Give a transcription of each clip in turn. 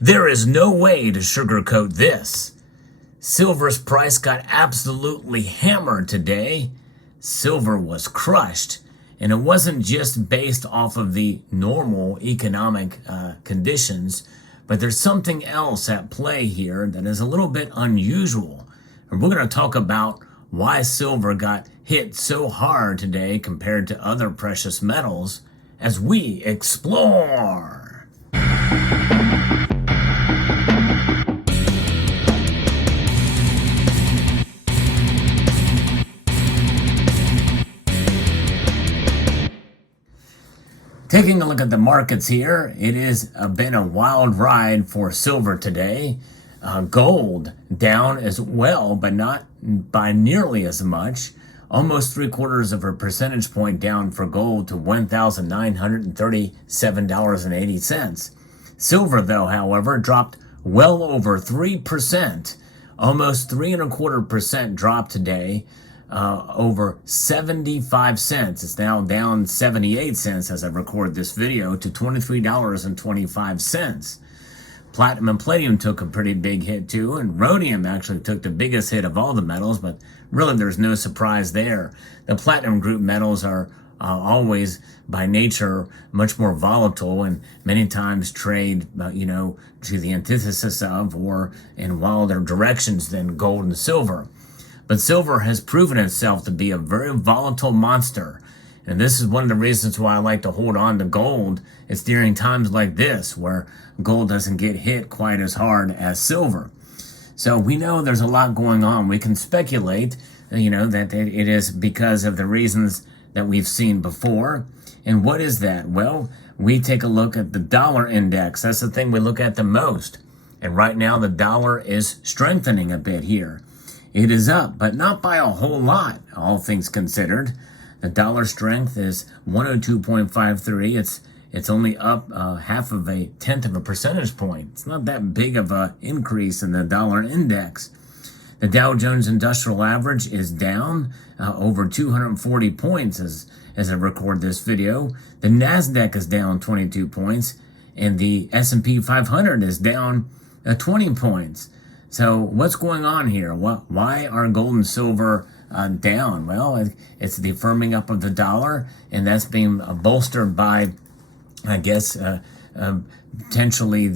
There is no way to sugarcoat this. Silver's price got absolutely hammered today. Silver was crushed, and it wasn't just based off of the normal economic conditions, but there's something else at play here that is a little bit unusual. And we're going to talk about why silver got hit so hard today compared to other precious metals as we explore. Taking a look at the markets here, it has been a wild ride for silver today. Gold down as well, but not by nearly as much. Almost 3/4 of a percentage point down for gold to $1,937.80. Silver, though, however, dropped well over 3%, almost 3.25% drop today. Over 75 cents. It's now down 78 cents as I record this video to $23.25. Platinum and palladium took a pretty big hit too, and rhodium actually took the biggest hit of all the metals, but really there's no surprise there. The platinum group metals are always by nature much more volatile and many times trade to the antithesis of or in wilder directions than gold and silver. But silver has proven itself to be a very volatile monster. And this is one of the reasons why I like to hold on to gold. It's during times like this where gold doesn't get hit quite as hard as silver. So we know there's a lot going on. We can speculate, that it is because of the reasons that we've seen before. And what is that? Well, we take a look at the dollar index. That's the thing we look at the most. And right now the dollar is strengthening a bit here. It is up, but not by a whole lot, all things considered. The dollar strength is 102.53. It's only up 0.5 of a percentage point. It's not that big of an increase in the dollar index. The Dow Jones Industrial Average is down over 240 points as I record this video. The NASDAQ is down 22 points, and the S&P 500 is down 20 points. So what's going on here? Why are gold and silver down? Well, it's the firming up of the dollar, and that's being bolstered by, I guess, potentially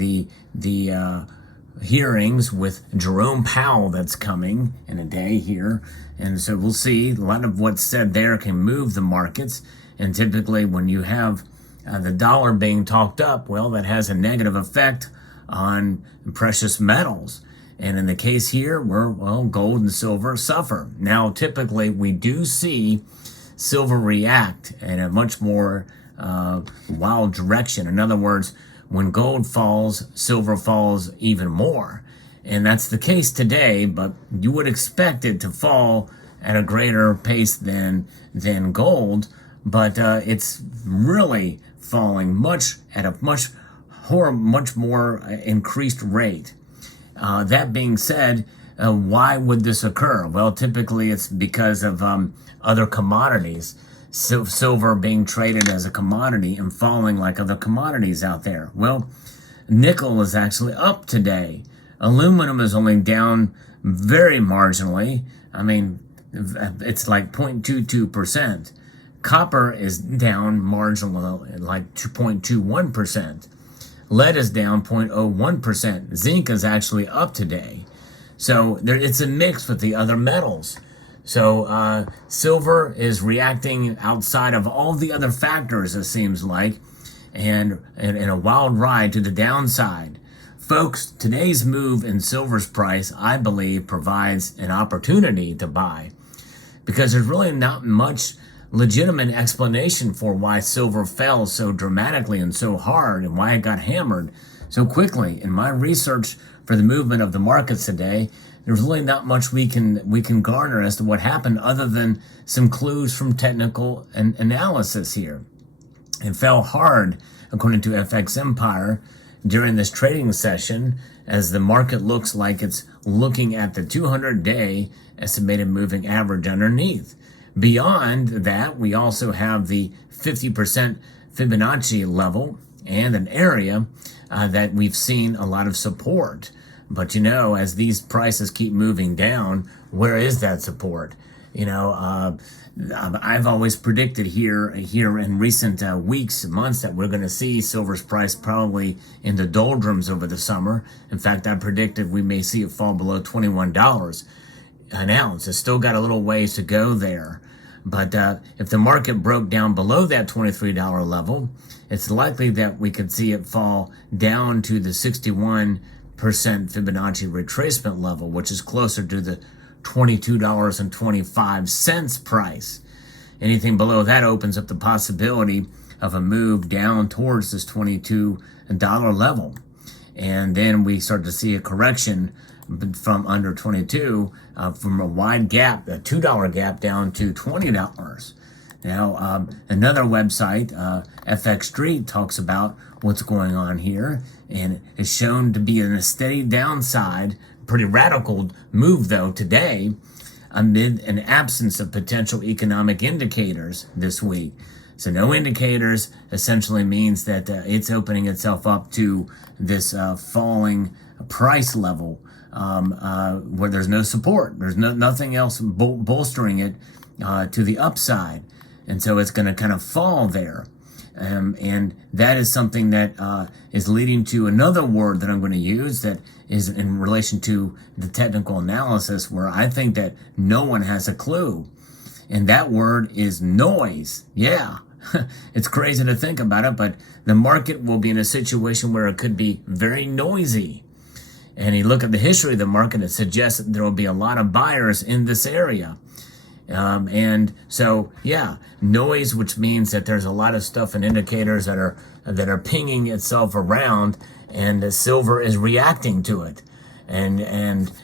the hearings with Jerome Powell that's coming in a day here. And so we'll see. A lot of what's said there can move the markets. And typically when you have the dollar being talked up, well, that has a negative effect on precious metals. And in the case here, gold and silver suffer. Now, typically, we do see silver react in a much more wild direction. In other words, when gold falls, silver falls even more. And that's the case today, but you would expect it to fall at a greater pace than gold. But it's really falling at a much more increased rate. That being said, why would this occur? Well, typically it's because of other commodities. Silver being traded as a commodity and falling like other commodities out there. Well, nickel is actually up today. Aluminum is only down very marginally. I mean, it's like 0.22%. Copper is down marginally, like 2.21%. Lead is down 0.01%. Zinc is actually up today. So it's a mix with the other metals. So silver is reacting outside of all the other factors, it seems like, and in a wild ride to the downside. Folks, today's move in silver's price, I believe, provides an opportunity to buy because there's really not much legitimate explanation for why silver fell so dramatically and so hard and why it got hammered so quickly. In my research for the movement of the markets today, there's really not much we can garner as to what happened other than some clues from technical analysis here. It fell hard, according to FX Empire, during this trading session as the market looks like it's looking at the 200-day estimated moving average underneath. Beyond that, we also have the 50% Fibonacci level, and an area that we've seen a lot of support. But as these prices keep moving down, where is that support? I've always predicted here in recent weeks, months, that we're going to see silver's price probably in the doldrums over the summer. In fact, I predicted we may see it fall below $21 an ounce. It's still got a little ways to go there. But if the market broke down below that $23 level, it's likely that we could see it fall down to the 61% Fibonacci retracement level, which is closer to the $22.25 price. Anything below that opens up the possibility of a move down towards this $22 level. And then we start to see a correction from under 22, from a wide gap, a $2 gap, down to $20. Now, another website, FX Street, talks about what's going on here, and it's shown to be in a steady downside. Pretty radical move, though, today, amid an absence of potential economic indicators this week. So no indicators essentially means that it's opening itself up to this falling price level where there's no support. There's nothing else bolstering it to the upside. And so it's going to kind of fall there. And that is something that is leading to another word that I'm going to use that is in relation to the technical analysis, where I think that no one has a clue. And that word is noise. Yeah, it's crazy to think about it, but the market will be in a situation where it could be very noisy. And you look at the history of the market, it suggests that there will be a lot of buyers in this area. And so, yeah, noise, which means that there's a lot of stuff and indicators that are pinging itself around, and the silver is reacting to it, and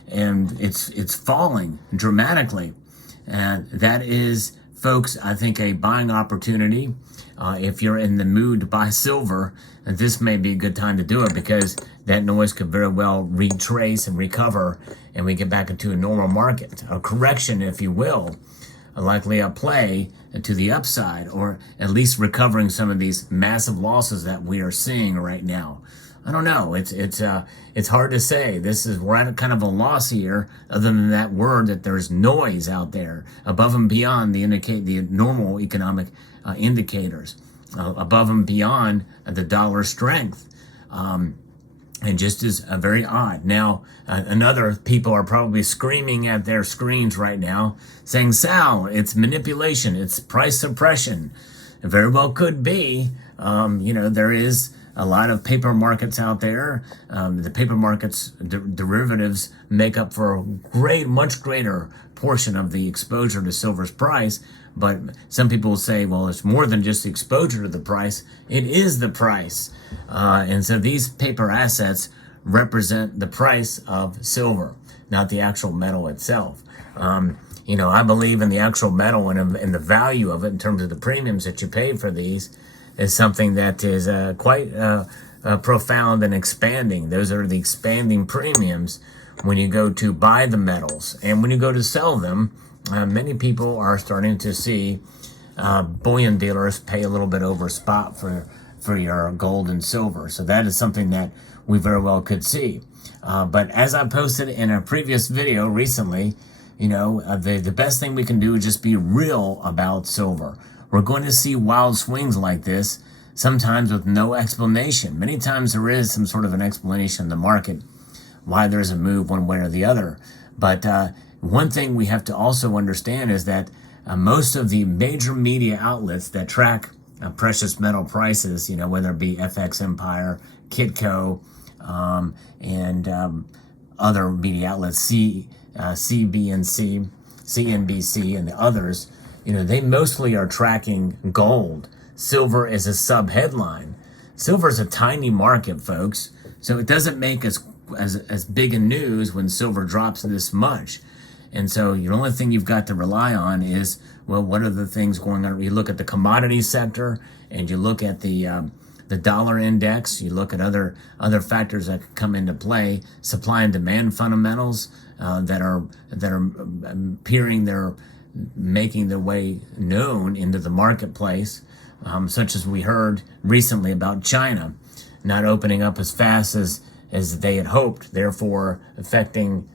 it's falling dramatically, and that is, folks, I think a buying opportunity. If you're in the mood to buy silver, this may be a good time to do it, because that noise could very well retrace and recover, and we get back into a normal market, a correction, if you will, likely a play to the upside, or at least recovering some of these massive losses that we are seeing right now. I don't know. It's hard to say. We're at kind of a loss here, other than that word that there's noise out there above and beyond the normal economic indicators, above and beyond the dollar strength. And just is very odd. Now, another people are probably screaming at their screens right now, saying, Sal, it's manipulation, it's price suppression. It very well could be. There is a lot of paper markets out there. The paper markets derivatives make up for a much greater portion of the exposure to silver's price. But some people will say, well, it's more than just the exposure to the price. It is the price. And so these paper assets represent the price of silver, not the actual metal itself. I believe in the actual metal and the value of it in terms of the premiums that you pay for these is something that is quite profound and expanding. Those are the expanding premiums when you go to buy the metals. And when you go to sell them, many people are starting to see bullion dealers pay a little bit over spot for your gold and silver. So that is something that we very well could see. But as I posted in a previous video recently, the best thing we can do is just be real about silver. We're going to see wild swings like this, sometimes with no explanation. Many times there is some sort of an explanation in the market why there's a move one way or the other. But one thing we have to also understand is that most of the major media outlets that track precious metal prices, whether it be FX Empire, Kitco, and other media outlets, CNBC, and the others, they mostly are tracking gold. Silver is a sub-headline. Silver is a tiny market, folks, so it doesn't make as big a news when silver drops this much. And so the only thing you've got to rely on is, well, what are the things going on? You look at the commodity sector, and you look at the dollar index. You look at other factors that come into play, supply and demand fundamentals that are making their way known into the marketplace, such as we heard recently about China. not opening up as fast as they had hoped, therefore affecting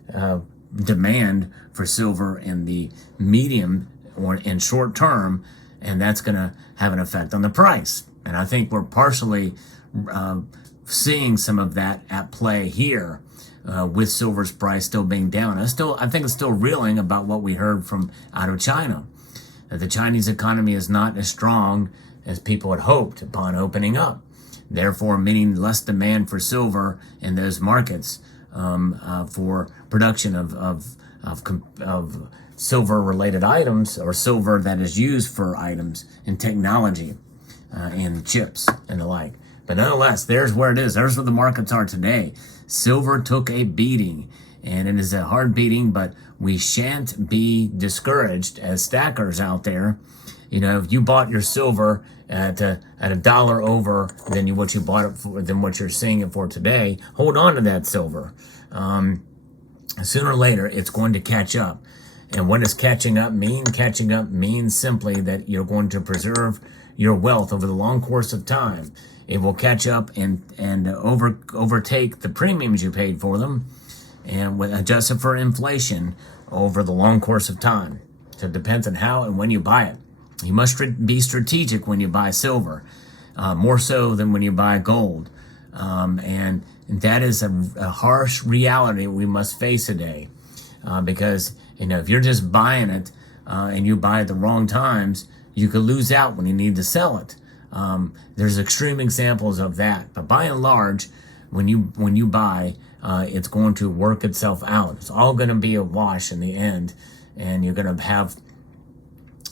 demand for silver in the medium or in short term, and that's going to have an effect on the price. And I think we're partially seeing some of that at play here, with silver's price still being down. I think it's still reeling about what we heard from out of China, that the Chinese economy is not as strong as people had hoped upon opening up, therefore meaning less demand for silver in those markets for production of silver-related items, or silver that is used for items in technology and chips and the like. But nonetheless, there's where it is. There's where the markets are today. Silver took a beating, and it is a hard beating, but we shan't be discouraged as stackers out there. You know, if you bought your silver at $1 over than what you bought it for, than what you're seeing it for today, hold on to that silver. Sooner or later, it's going to catch up. And what does catching up mean? Catching up means simply that you're going to preserve your wealth over the long course of time. It will catch up and overtake the premiums you paid for them, and adjusted for inflation over the long course of time. So it depends on how and when you buy it. You must be strategic when you buy silver, more so than when you buy gold. And that is a harsh reality we must face today, because if you're just buying it and you buy at the wrong times, you could lose out when you need to sell it. There's extreme examples of that, but by and large, when you buy, it's going to work itself out. It's all going to be a wash in the end, and you're going to have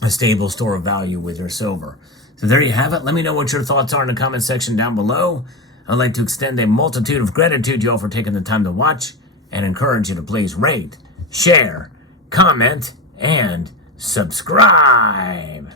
a stable store of value with your silver. So there you have it. Let me know what your thoughts are in the comment section down below. I'd like to extend a multitude of gratitude to you all for taking the time to watch, and encourage you to please rate, share, comment, and subscribe.